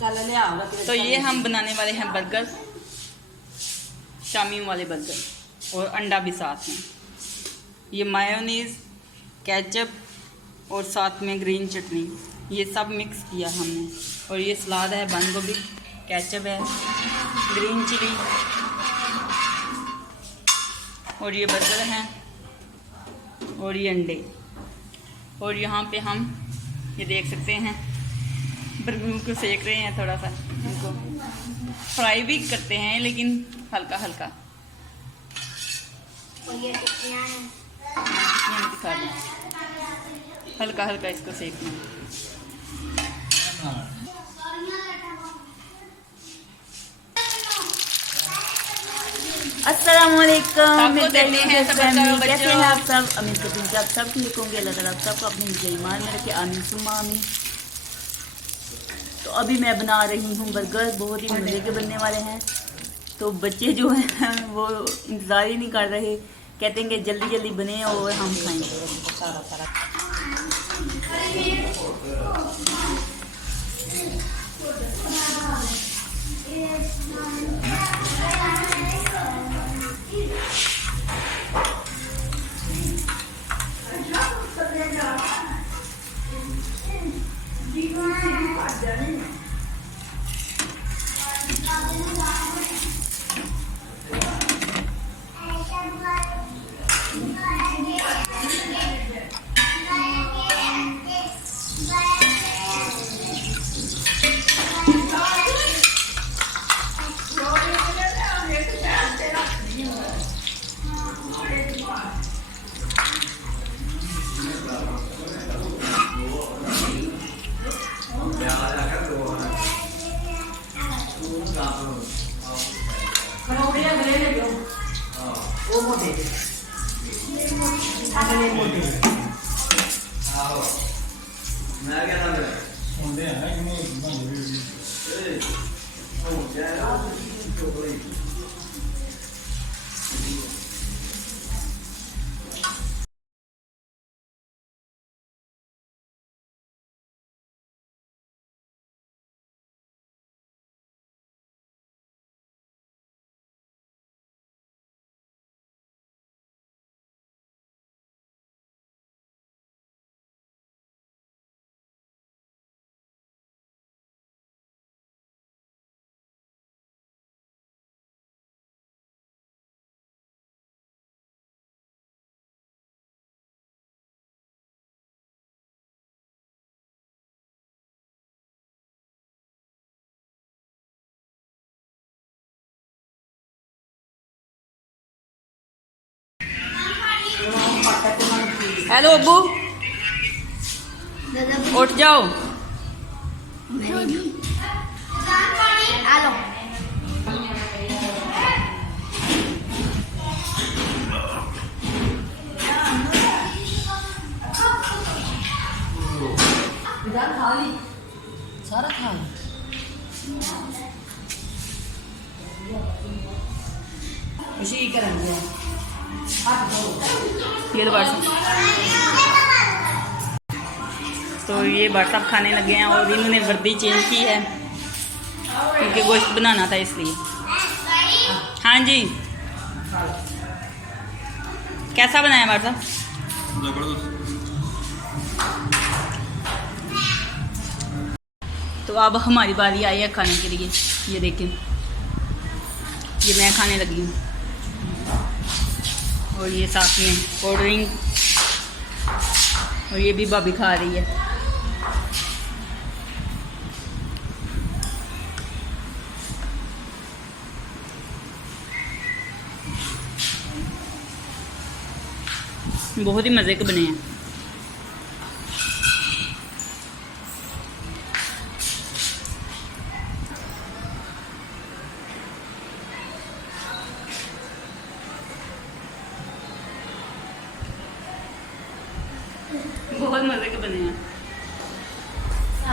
तो ये हम बनाने वाले हैं बर्गर, शामी वाले बर्गर, और अंडा भी साथ में। ये मायोनीज, केचप और साथ में ग्रीन चटनी, ये सब मिक्स किया हमने। और ये सलाद है, बंद गोभी, केचप है, ग्रीन चिली, और ये बर्गर हैं, और ये अंडे। और यहाँ पे हम ये देख सकते हैं बर्गर को सेक रहे हैं, थोड़ा सा इनको फ्राई भी करते हैं लेकिन हल्का हल्का। और ये टिक्कियाँ हैं, दिखा दें, हल्का हल्का इसको सेकना। अस्सलामुअलैकुम, कैसे हैं आप सब? अमीर करीम से आप सब ठीक होंगे। अल्लाह ताला सबको अपनी ईमान में रखे, आमीन सुम्मा आमीन। तो अभी मैं बना रही हूँ बर्गर, बहुत ही मज़े के बनने वाले हैं। तो बच्चे जो हैं वो इंतज़ार ही नहीं कर रहे, कहते हैं कि जल्दी जल्दी बने और हम खाएंगे। हेलो अब्बू, उठ जाओ। आलो सारा खा खुशी करेंगे। ये तो ये व्हाट्सअप खाने लगे हैं और इन्होंने वर्दी चेंज की है क्योंकि गोश्त बनाना था इसलिए। हाँ जी, कैसा बनाया व्हाट्सअप? तो अब हमारी बारी आई है खाने के लिए। ये देखें, ये मैं खाने लगी हूँ और ये साथ में कोल्ड ड्रिंक, और ये भी भाभी खा रही है। बहुत ही मज़े के बने हैं। बहुत मज़े के बने हैं।